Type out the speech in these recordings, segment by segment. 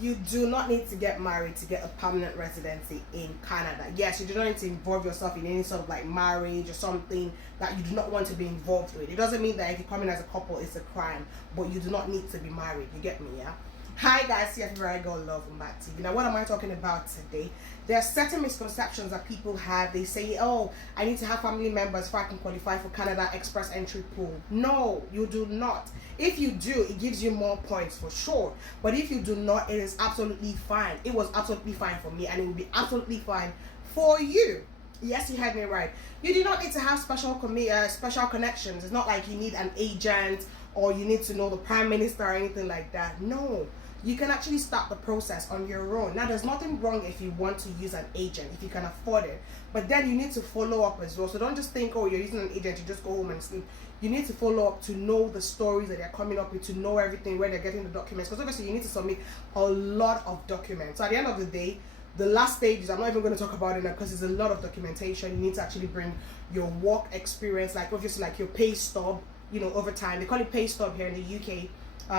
You do not need to get married to get a permanent residency in Canada. Yes, you do not need to involve yourself in any sort of like marriage or something that you do not want to be involved with. It doesn't mean that if you come in as a couple, it's a crime, but you do not need to be married. You get me, yeah? Hi guys, CF Very Girl Love on Matt TV. Now, what am I talking about today? There are certain misconceptions that people have. They say, oh, I need to have family members before I can qualify for Canada Express Entry Pool. No, you do not. If you do, it gives you more points for sure. But if you do not, it is absolutely fine. It was absolutely fine for me, and it will be absolutely fine for you. Yes, you heard me right. You do not need to have special connections. It's not like you need an agent or you need to know the Prime Minister or anything like that. No. You can actually start the process on your own. Now, there's nothing wrong if you want to use an agent, if you can afford it. But then you need to follow up as well. So don't just think, oh, you're using an agent, you just go home and sleep. You need to follow up to know the stories that they're coming up with, to know everything, where they're getting the documents. Because obviously you need to submit a lot of documents. So at the end of the day, the last stages, I'm not even going to talk about it now because there's a lot of documentation. You need to actually bring your work experience, like obviously like your pay stub, you know, over time. They call it pay stub here in the UK.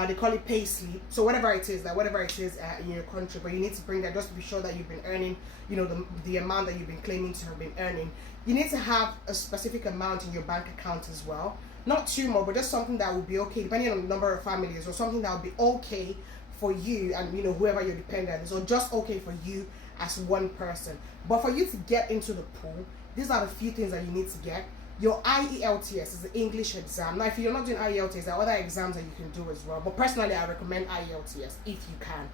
They call it pay slip. So whatever it is, in your country, but you need to bring that just to be sure that you've been earning, you know, the amount that you've been claiming to have been earning. You need to have a specific amount in your bank account as well. Not too much, but just something that will be okay, depending on the number of families, or something that will be okay for you and, you know, whoever your dependent is, or just okay for you as one person. But for you to get into the pool, these are the few things that you need to get. Your IELTS is the English exam. Now, if you're not doing IELTS, there are other exams that you can do as well. But personally, I recommend IELTS if you can.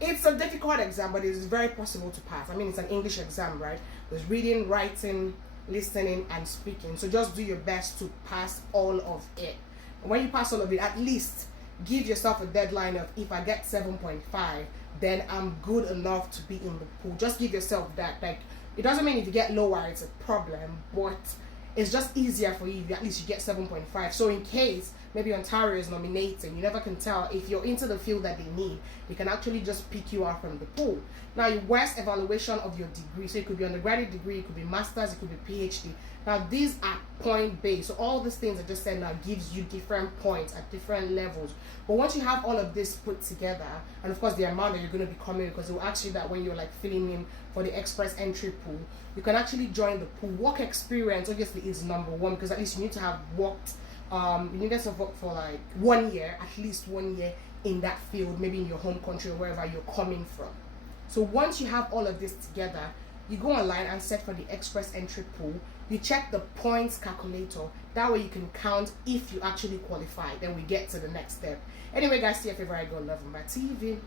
It's a difficult exam, but it is very possible to pass. I mean, it's an English exam, right? There's reading, writing, listening, and speaking. So just do your best to pass all of it. And when you pass all of it, at least give yourself a deadline of, if I get 7.5, then I'm good enough to be in the pool. Just give yourself that. Like, it doesn't mean if you get lower, it's a problem, but it's just easier for you if at least you get 7.5. So in case maybe Ontario is nominating, you never can tell if you're into the field that they need, they can actually just pick you out from the pool. Now, your worst evaluation of your degree, so it could be undergraduate degree, it could be master's, it could be PhD. Now, these are point based. So all these things I just said now gives you different points at different levels. But once you have all of this put together, and of course the amount that you're going to be coming, because it will ask you that when you're like filling in for the express entry pool, you can actually join the pool. Work experience obviously is number one, because at least you need to have worked, you need to work for like 1 year, at least 1 year in that field, maybe in your home country or wherever you're coming from. So once you have all of this together, you go online and search for the express entry pool. You check the points calculator. That way you can count if you actually qualify. Then we get to the next step. Anyway, guys, see your favorite girl, Love on my TV.